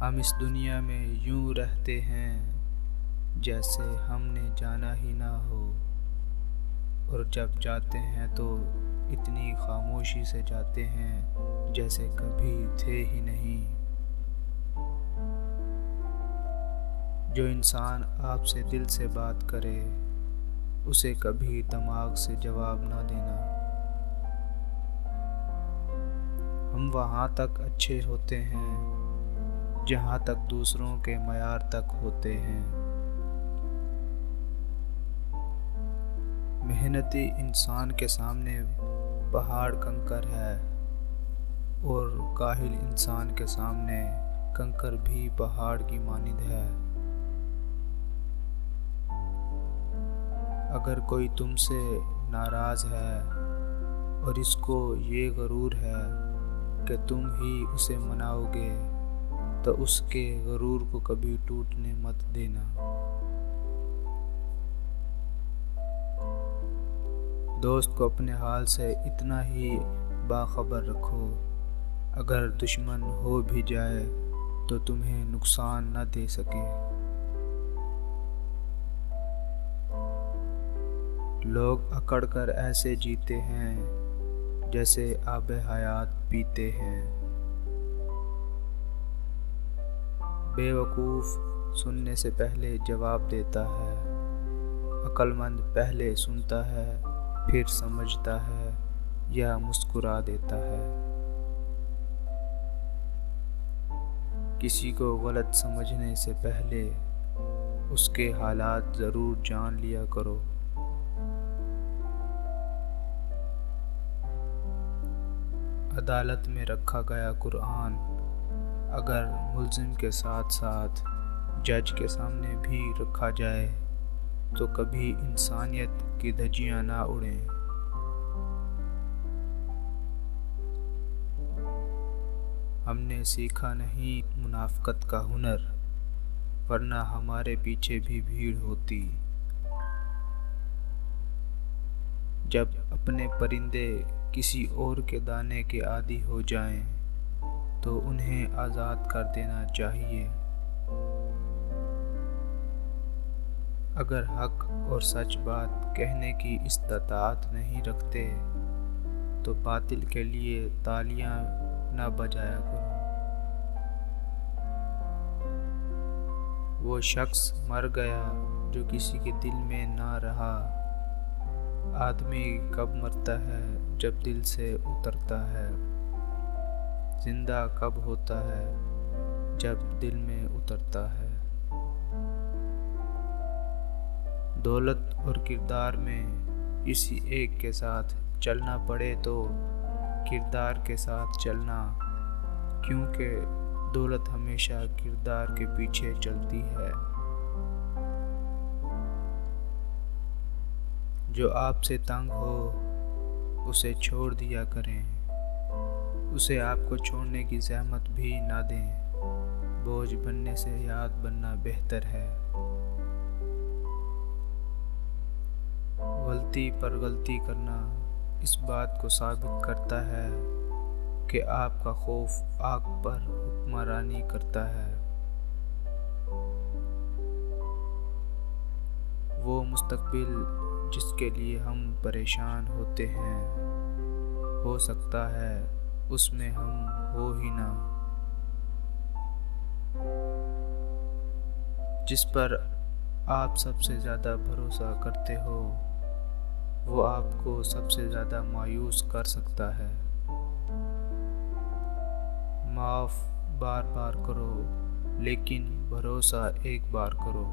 ہم اس دنیا میں یوں رہتے ہیں جیسے ہم نے جانا ہی نہ ہو، اور جب جاتے ہیں تو اتنی خاموشی سے جاتے ہیں جیسے کبھی تھے ہی نہیں۔ جو انسان آپ سے دل سے بات کرے اسے کبھی دماغ سے جواب نہ دینا۔ ہم وہاں تک اچھے ہوتے ہیں جہاں تک دوسروں کے معیار تک ہوتے ہیں۔ محنتی انسان کے سامنے پہاڑ کنکر ہے، اور کاہل انسان کے سامنے کنکر بھی پہاڑ کی مانند ہے۔ اگر کوئی تم سے ناراض ہے اور اس کو یہ غرور ہے کہ تم ہی اسے مناؤ گے، تو اس کے غرور کو کبھی ٹوٹنے مت دینا۔ دوست کو اپنے حال سے اتنا ہی باخبر رکھو، اگر دشمن ہو بھی جائے تو تمہیں نقصان نہ دے سکے۔ لوگ اکڑ کر ایسے جیتے ہیں جیسے آب حیات پیتے ہیں۔ بے وقوف سننے سے پہلے جواب دیتا ہے، عقل مند پہلے سنتا ہے پھر سمجھتا ہے یا مسکرا دیتا ہے۔ کسی کو غلط سمجھنے سے پہلے اس کے حالات ضرور جان لیا کرو۔ عدالت میں رکھا گیا قرآن اگر ملزم کے ساتھ ساتھ جج کے سامنے بھی رکھا جائے تو کبھی انسانیت کی دھجیاں نہ اڑیں۔ ہم نے سیکھا نہیں منافقت کا ہنر، ورنہ ہمارے پیچھے بھی بھیڑ ہوتی۔ جب اپنے پرندے کسی اور کے دانے کے عادی ہو جائیں تو انہیں آزاد کر دینا چاہیے۔ اگر حق اور سچ بات کہنے کی استطاعت نہیں رکھتے تو باطل کے لیے تالیاں نہ بجایا کرو۔ وہ شخص مر گیا جو کسی کے دل میں نہ رہا۔ آدمی کب مرتا ہے جب دل سے اترتا ہے، زندہ کب ہوتا ہے جب دل میں اترتا ہے۔ دولت اور کردار میں کسی ایک کے ساتھ چلنا پڑے تو کردار کے ساتھ چلنا، کیونکہ دولت ہمیشہ کردار کے پیچھے چلتی ہے۔ جو آپ سے تنگ ہو اسے چھوڑ دیا کریں، اسے آپ کو چھوڑنے کی زحمت بھی نہ دیں۔ بوجھ بننے سے یاد بننا بہتر ہے۔ غلطی پر غلطی کرنا اس بات کو ثابت کرتا ہے کہ آپ کا خوف آگ پر حکمرانی کرتا ہے۔ وہ مستقبل جس کے لیے ہم پریشان ہوتے ہیں، ہو سکتا ہے اس میں ہم ہو ہی نہ۔ جس پر آپ سب سے زیادہ بھروسہ کرتے ہو وہ آپ کو سب سے زیادہ مایوس کر سکتا ہے۔ معاف بار بار کرو لیکن بھروسہ ایک بار کرو۔